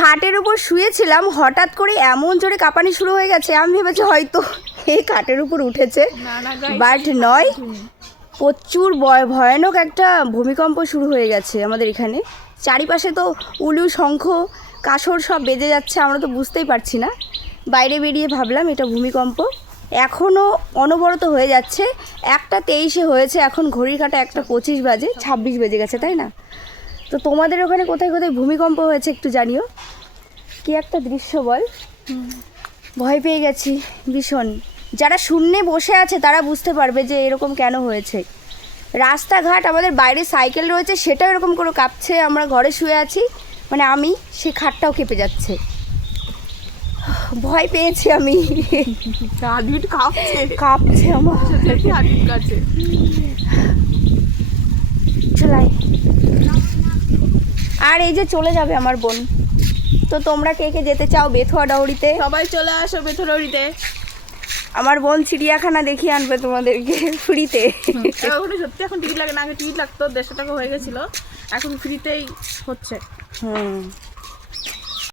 খাটের উপর শুয়েছিলাম, হঠাৎ করে এমন জোরে কাঁপানি শুরু হয়ে গেছে, আমি ভেবেছি হয়তো এই খাটের উপর উঠেছে, বাট নয়। প্রচুর ভয়ানক একটা ভূমিকম্প শুরু হয়ে গেছে আমাদের এখানে। চারিপাশে তো উলু শঙ্খ কাসর সব বেজে যাচ্ছে, আমরা তো বুঝতেই পারছি না। বাইরে বেরিয়ে ভাবলাম এটা ভূমিকম্প। এখনও অনবরত হয়ে যাচ্ছে। 1:23 হয়েছে, এখন ঘড়ির কাঁটা 1:25 বাজে, 26 বেজে গেছে, তাই না? তো তোমাদের ওখানে কোথায় কোথায় ভূমিকম্প হয়েছে একটু জানিও। কি একটা দৃশ্য বল, ভয় পেয়ে গেছি ভীষণ। যারা শূন্যে বসে আছে তারা বুঝতে পারবে যে এরকম কেন হয়েছে। রাস্তাঘাট, আমাদের বাইরে সাইকেল রয়েছে, সেটাও এরকম করে কাঁপছে। আমরা ঘরে শুয়ে আছি, মানে আমি, সেই খাটটাও কেঁপে যাচ্ছে। ভয় পেয়েছি আমি, কাঁপছে আমার। চলাই। আর এই যে চলে যাবে আমার বোন। তো তোমরা কে কে যেতে চাও বেথুয়া ডাউরিতে? সবাই চলে আসো বেথুয়া ডাউরিতে। আমার বোন চিড়িয়াখানা দেখিয়ে আনবে তোমাদেরকে ফ্রিতে। সত্যি এখন টিকিট লাগে না, আগে টিকিট লাগতো, 150 টাকা হয়ে গেছিল, এখন ফ্রিতেই হচ্ছে।